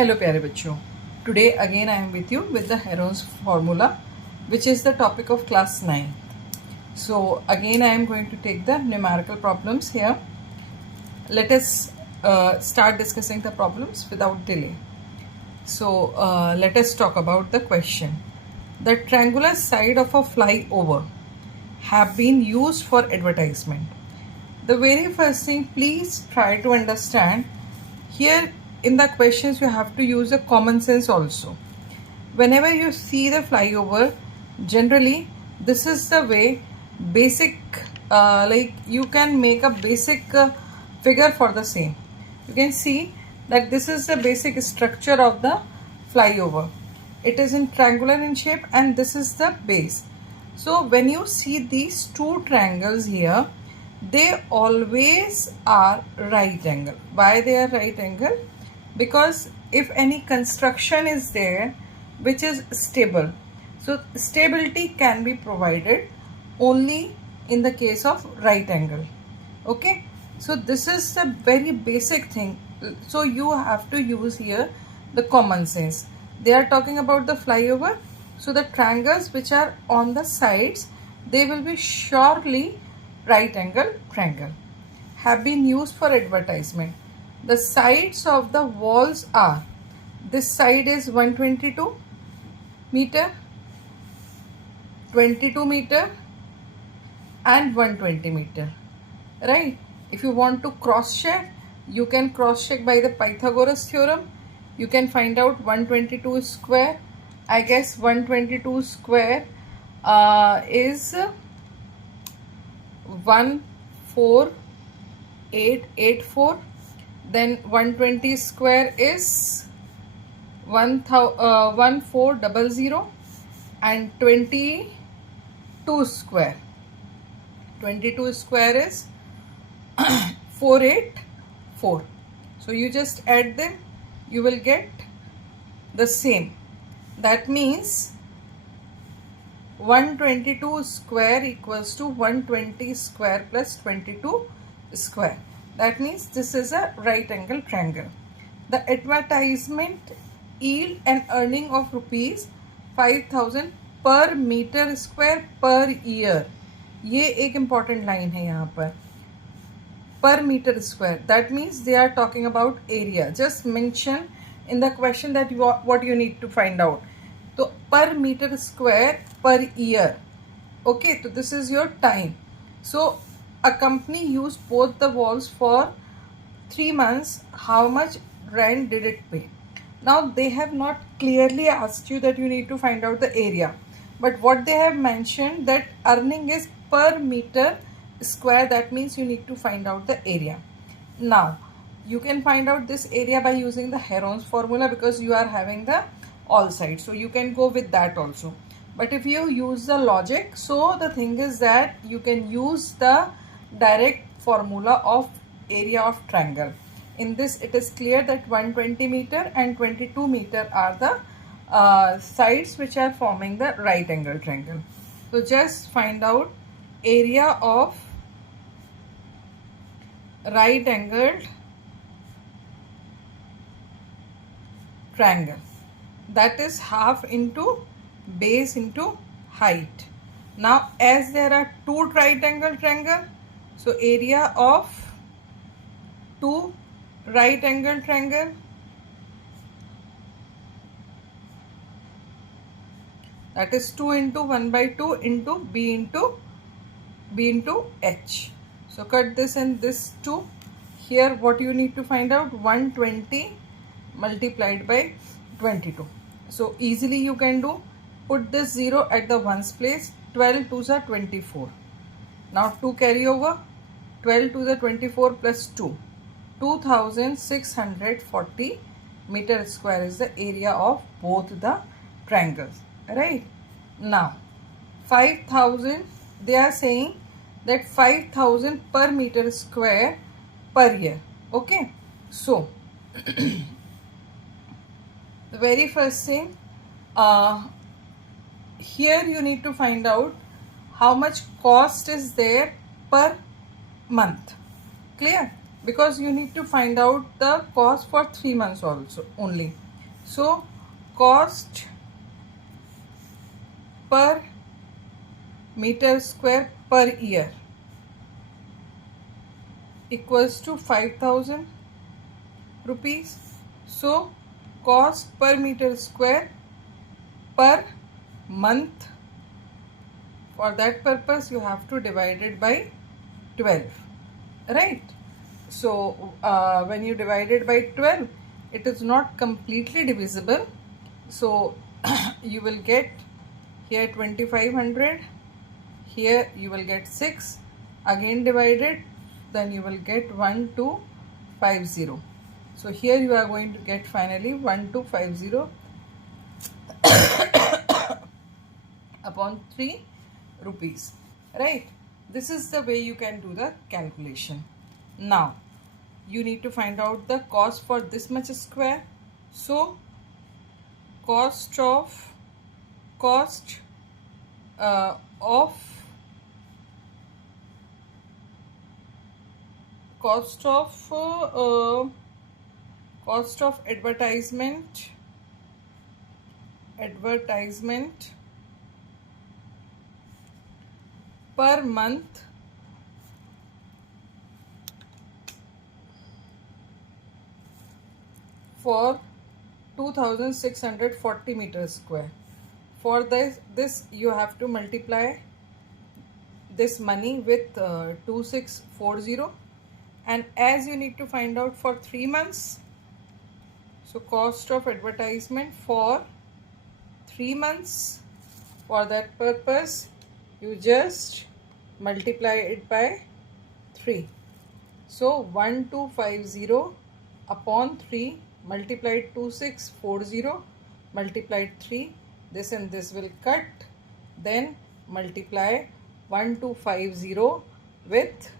Hello प्यारे बच्चों. Today again I am with you with the Heron's formula, which is the topic of class 9. So again I am going to take the numerical problems here. Let us start discussing the problems without delay. So let us talk about the question. The triangular side of a flyover have been used for advertisement. The very first thing, please try to understand here in the questions you have to use a common sense also. Whenever you see the flyover, generally this is the way basic like you can make a basic figure for the same. You can see that this is the basic structure of the flyover. It is in triangular in shape and this is the base. So when you see these two triangles here, they always are right angle. Why they are right angle? Because if any construction is there which is stable, so stability can be provided only in the case of right angle. Okay, so this is the very basic thing. So you have to use here the common sense. They are talking about the flyover, so the triangles which are on the sides, they will be surely right angle triangle, have been used for advertisement. The sides of the walls are, this side is 122 meter, 22 meter and 120 meter, right? If you want to cross check, you can cross check by the Pythagoras theorem. You can find out 122 square. I guess 122 square is 14884. Then 120 square is 1400, and 22 square is 484. So you just add them, you will get the same. That means 122 square equals to 120 square plus 22 square. That means this is a right angle triangle. The advertisement yield an earning of rupees 5000 per meter square per year. ये एक important line है यहाँ पर. Per meter square. That means they are talking about area. Just mention in the question that what you need to find out. So per meter square per year. Okay, so this is your time. So a company used both the walls for 3 months. How much rent did it pay? Now they have not clearly asked you that you need to find out the area. But what they have mentioned that earning is per meter square. That means you need to find out the area. Now you can find out this area by using the Heron's formula because you are having the all sides. So you can go with that also. But if you use the logic, so the thing is that you can use the direct formula of area of triangle. In this it is clear that 120 meter and 22 meter are the sides which are forming the right angle triangle. So just find out area of right angled triangle. That is half into base into height. Now as there are two right angle triangle, so area of two right angle triangle, that is 2 into 1 by 2 into b into h. So cut this and this 2. Here what you need to find out, 120 multiplied by 22. So easily you can do, put this 0 at the ones place. 12 2s are 24. Now 2 carry over, 12 to the 24 plus 2. 2640 meter square is the area of both the triangles, right? Now 5000, they are saying that 5000 per meter square per year. Okay, so the very first thing, here you need to find out how much cost is there per month. Clear? Because you need to find out the cost for 3 months also only. So cost per meter square per year equals to 5,000 rupees. So cost per meter square per month, for that purpose you have to divide it by 12, right? So when you divide it by 12, it is not completely divisible. So you will get here 2500, here you will get 6, again divided, then you will get 1250. So here you are going to get finally 1250 upon 3 rupees, right? This is the way you can do the calculation. Now you need to find out the cost for this much square. So cost of advertisement per month for 2640 meters square. For this you have to multiply this money with 2640, and as you need to find out for 3 months, so cost of advertisement for 3 months, for that purpose you just multiply it by 3. So 1250 upon 3 multiplied 2640 multiplied 3, this and this will cut, then multiply 1250 with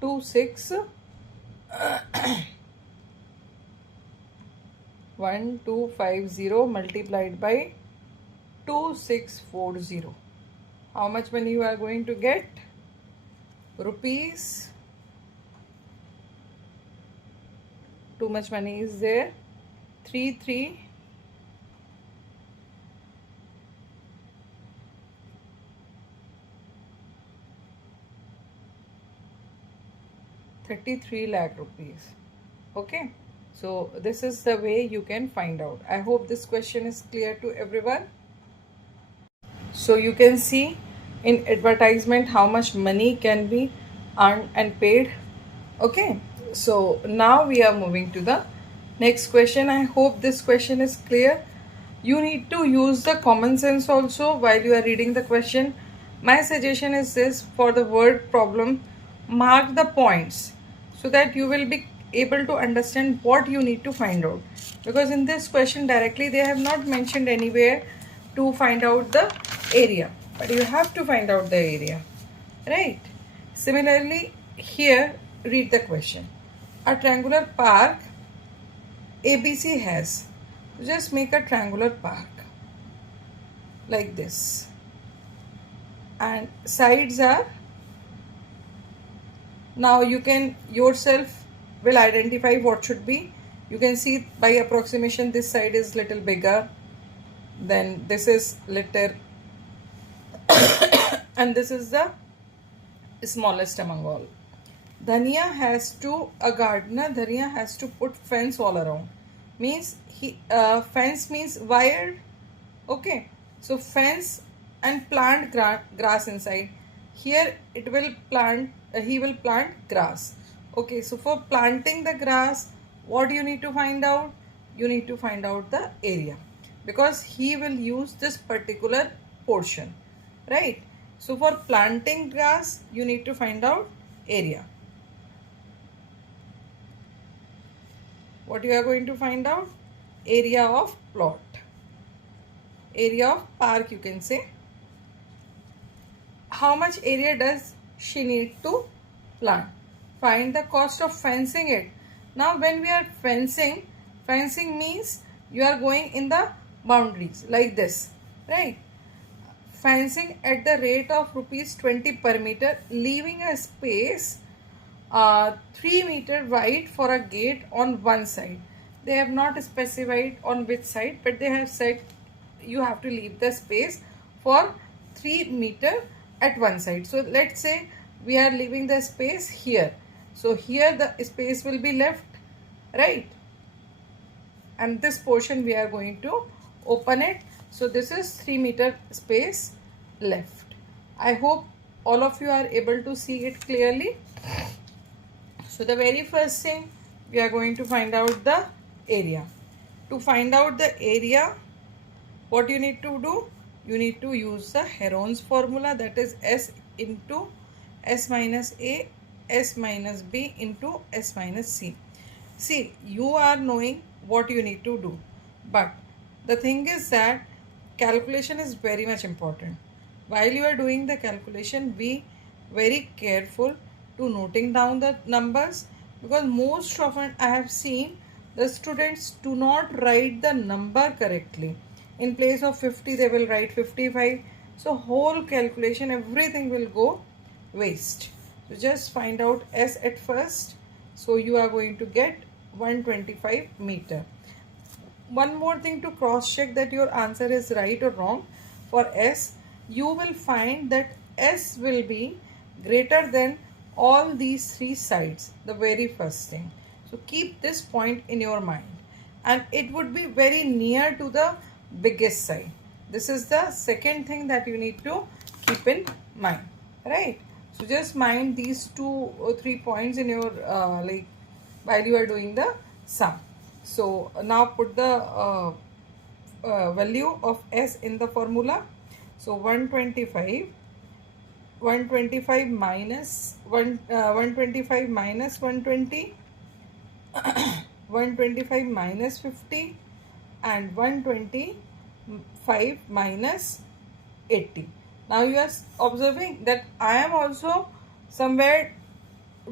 1250 multiplied by 2640. How much money you are going to get? Rupees, too much money is there, 33 lakh rupees. Okay, so this is the way you can find out. I hope this question is clear to everyone. So you can see in advertisement how much money can be earned and paid. Okay, so now we are moving to the next question. I hope this question is clear. You need to use the common sense also while you are reading the question. My suggestion is this: for the word problem, mark the points so that you will be able to understand what you need to find out, because in this question directly they have not mentioned anywhere to find out the area, but you have to find out the area, right? Similarly, here read the question. A triangular park ABC has, just make a triangular park like this, and sides are, now you can yourself will identify what should be. You can see by approximation this side is little bigger, then this is little and this is the smallest among all. Dhania has to, a gardener, Dhania has to put fence all around. Means fence means wired. Okay, so fence and plant grass inside. Here it will plant, he will plant grass. Okay, so for planting the grass, what do you need to find out? You need to find out the area, because he will use this particular portion, right? So for planting grass, you need to find out area. What you are going to find out? Area of plot, area of park, you can say. How much area does she need to plant? Find the cost of fencing it. Now when we are fencing means you are going in the boundaries like this, right? Fencing at the rate of rupees 20 per meter, leaving a space 3 meter wide for a gate on one side. they have not specified on which side, but they have said you have to leave the space for 3 meter at one side. So let's say we are leaving the space here. So here the space will be left, right? And this portion we are going to open it. So this is 3 meter space left. I hope all of you are able to see it clearly. So the very first thing, we are going to find out the area. To find out the area, what you need to do? You need to use the Heron's formula, that is S into S minus A, S minus B into S minus C. See, you are knowing what you need to do, but the thing is that calculation is very much important. While you are doing the calculation, be very careful to noting down the numbers, because most often I have seen the students do not write the number correctly. In place of 50 they will write 55. So whole calculation, everything will go waste. So just find out S at first. So you are going to get 125 meter. One more thing to cross check that your answer is right or wrong. For S, you will find that S will be greater than all these three sides, the very first thing. So keep this point in your mind, and it would be very near to the biggest side. This is the second thing that you need to keep in mind, right? So just mind these 2 or 3 points in your while you are doing the sum. So now put the value of S in the formula. So 125 minus 125 minus 120, 125 minus 50, and 125 minus 80. Now you are observing that I am also somewhere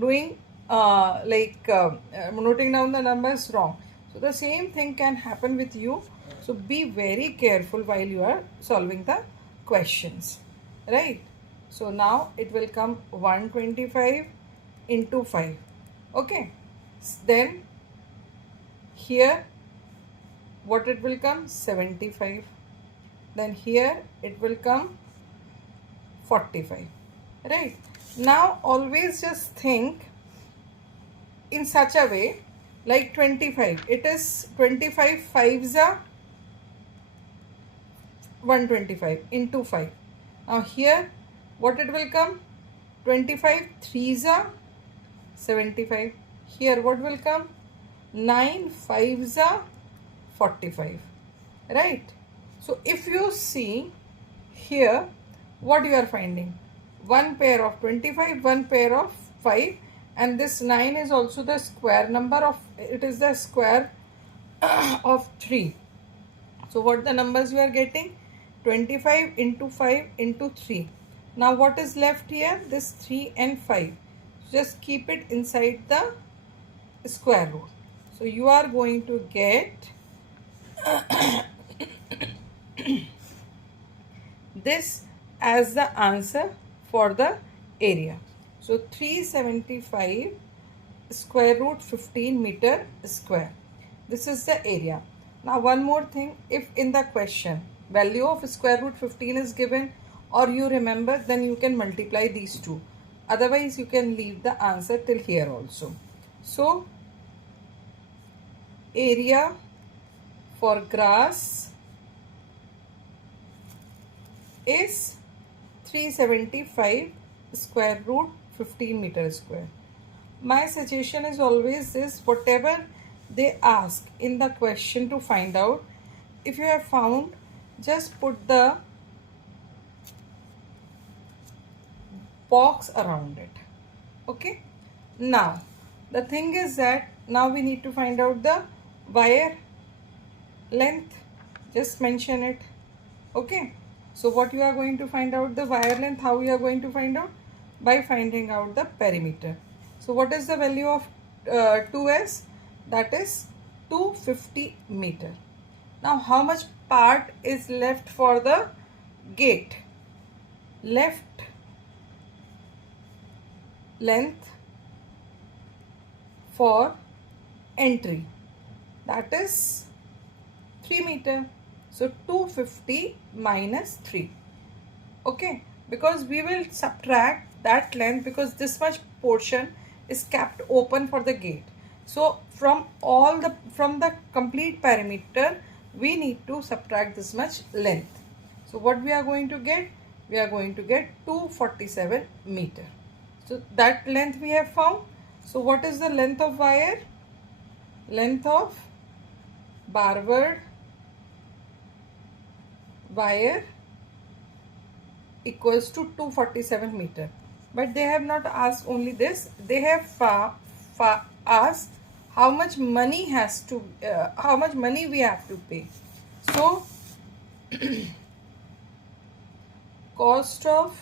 doing noting down the numbers wrong. So the same thing can happen with you. So be very careful while you are solving the questions, right? So now it will come 125 into 5. Okay. Then here what it will come? 75. Then here it will come 45. Right. Now always just think in such a way, like 25. It is 25 5s are 125 into 5. Now here what it will come? 25 3s are 75. Here what will come? 9 5s are 45. Right? So if you see here, what you are finding? One pair of 25, one pair of 5, and this 9 is also the square number of, it is the square of 3. So what the numbers you are getting? 25 into 5 into 3. Now what is left here? This 3 and 5. Just keep it inside the square root. So you are going to get this as the answer for the area. So 375 square root 15 meter square. This is the area. Now one more thing, if in the question value of square root 15 is given, or you remember, then you can multiply these two. Otherwise you can leave the answer till here also. So area for grass is 375 square root 15 meter square. My suggestion is always this: whatever they ask in the question to find out, if you have found, just put the box around it. Okay. Now the thing is that now we need to find out the wire length. Just mention it. Okay. So what you are going to find out the wire length? How you are going to find out? By finding out the perimeter. So what is the value of 2s? That is 250 meter. Now how much part is left for the gate? Left length for entry. that is 3 meter. So 250 minus 3. Okay, because we will subtract that length because this much portion is kept open for the gate. So from the complete perimeter, we need to subtract this much length. So what we are going to get? We are going to get 247 meter. So that length we have found. So what is the length of wire? Length of barward wire equals to 247 meter. But they have not asked only this. They have asked how much money we have to pay. So cost of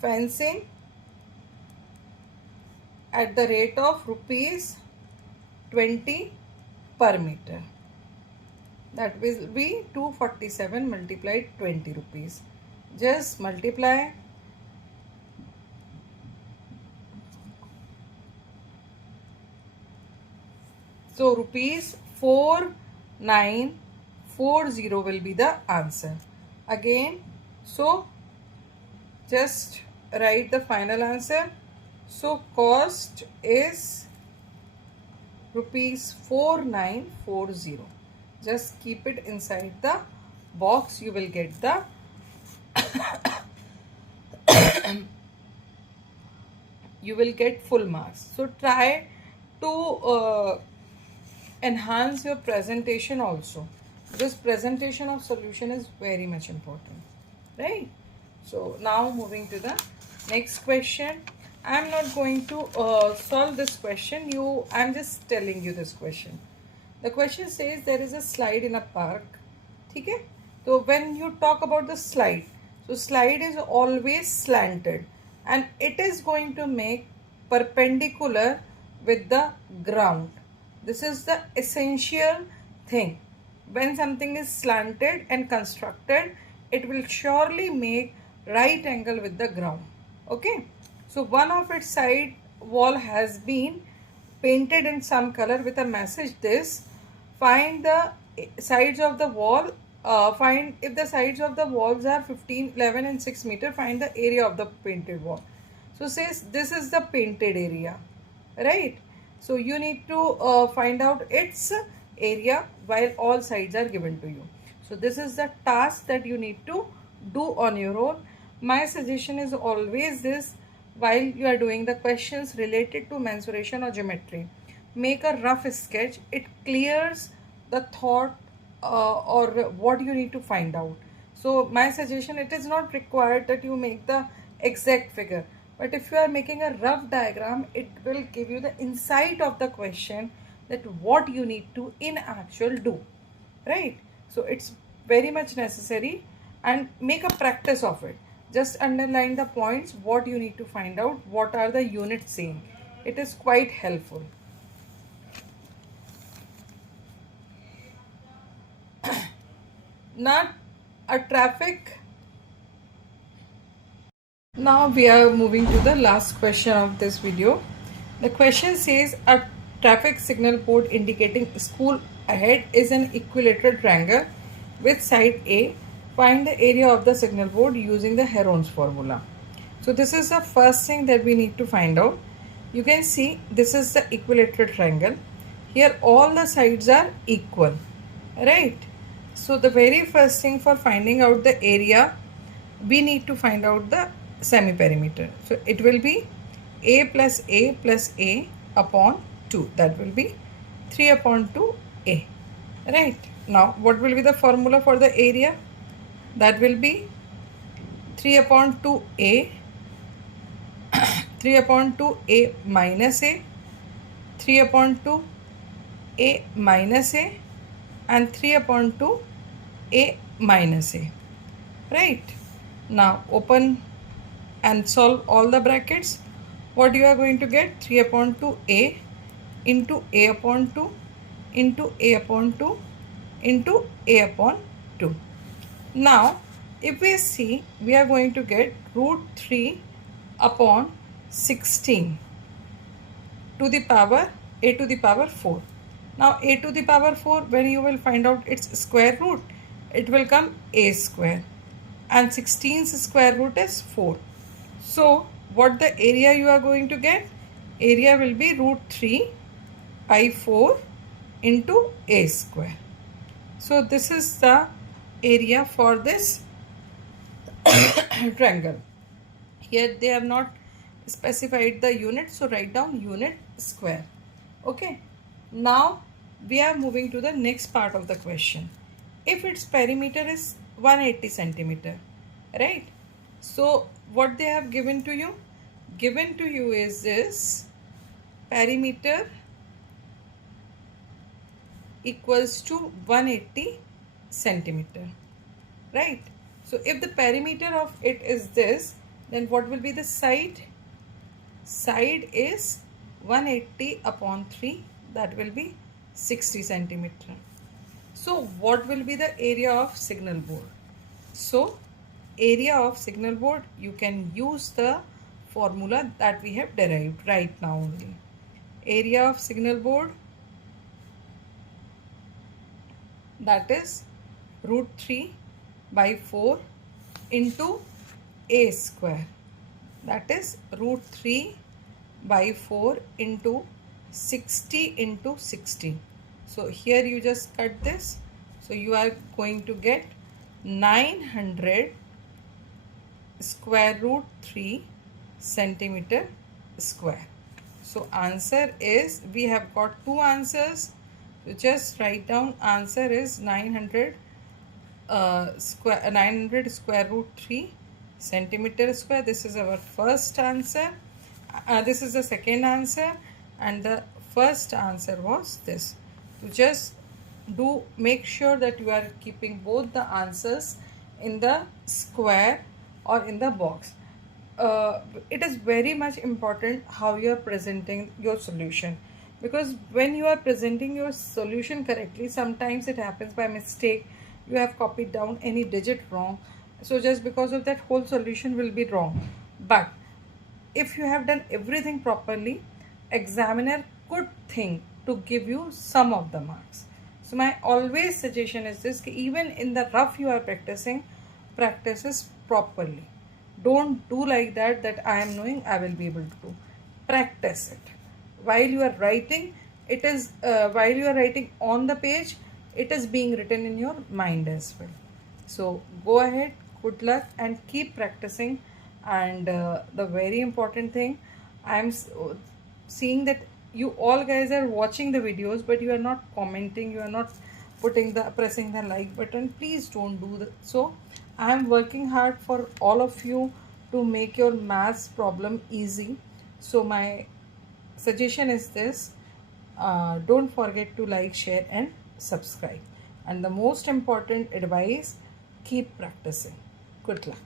fencing at the rate of rupees 20 per meter. That will be 247 multiplied 20 rupees. Just multiply. So rupees 4940 will be the answer. Again, so just write the final answer. So cost is rupees 4940. Just keep it inside the box. You will get the you will get full marks. So try to enhance your presentation also. This presentation of solution is very much important, right? So now moving to the next question. I am not going to solve this question. I am just telling you this question. The question says there is a slide in a park. Okay? So when you talk about the slide, so slide is always slanted and it is going to make perpendicular with the ground. This is the essential thing. When something is slanted and constructed, it will surely make right angle with the ground. Okay? So one of its side wall has been painted in some color with a message this: find the sides of the wall, find if the sides of the walls are 15, 11 and 6 meter, find the area of the painted wall. So says this is the painted area, right? So you need to find out its area while all sides are given to you. So this is the task that you need to do on your own. My suggestion is always this: while you are doing the questions related to mensuration or geometry, make a rough sketch. It clears the thought or what you need to find out. So my suggestion, it is not required that you make the exact figure, but if you are making a rough diagram, it will give you the insight of the question that what you need to in actual do, right? So it's very much necessary, and make a practice of it. Just underline the points, what you need to find out, what are the units saying. It is quite helpful. Not a traffic. Now we are moving to the last question of this video. The question says a traffic signal board indicating school ahead is an equilateral triangle with side A. Find the area of the signal board using the Heron's formula. So this is the first thing that we need to find out. You can see this is the equilateral triangle. Here all the sides are equal, right? So the very first thing for finding out the area, we need to find out the semi-perimeter. So it will be A plus A upon 2. That will be 3 upon 2A, right? Now what will be the formula for the area? That will be 3 upon 2A, 3 upon 2A minus A, 3 upon 2A minus A, and 3 upon 2A minus A, right? Now open and solve all the brackets. What you are going to get? 3 upon 2A into A upon 2 into A upon 2 into A upon 2. Now if we see, we are going to get root 3 upon 16 to the power A to the power 4. Now a to the power 4, when you will find out its square root, it will come a square, and 16's square root is 4. So what the area you are going to get? Area will be root 3 by 4 into a square. So this is the area for this triangle. Here they have not specified the unit, so write down unit square. Okay. Now we are moving to the next part of the question. If its perimeter is 180 centimeter, right? So what they have given to you? Given to you is this perimeter equals to 180 centimeter, right? So if the perimeter of it is this, then what will be the side? Side is 180 upon 3, that will be 60 centimeter. So what will be the area of signal board? So area of signal board, you can use the formula that we have derived right now only. Area of signal board, that is root 3 by 4 into a square, that is root 3 by 4 into 60 into 60. So here you just cut this. So you are going to get 900 square root 3 centimeter square. So answer is, we have got two answers. So just write down answer is 900 square root 3 centimeter square. This is our first answer. This is the second answer, and the first answer was this. So just make sure that you are keeping both the answers in the square or in the box. It is very much important how you are presenting your solution, because when you are presenting your solution correctly, sometimes it happens by mistake you have copied down any digit wrong. So just because of that, whole solution will be wrong. But if you have done everything properly, examiner could think to give you some of the marks. So my always suggestion is this, even in the rough you are practicing, practice this properly. Don't do like that I am knowing I will be able to do. Practice it. While you are writing, it is while you are writing on the page, it is being written in your mind as well. So go ahead, good luck, and keep practicing. And the very important thing, I am seeing that you all guys are watching the videos, but you are not commenting, you are not pressing the like button. Please don't do that. So I am working hard for all of you to make your maths problem easy. So my suggestion is this, don't forget to like, share and subscribe. And the most important advice, keep practicing. Good luck.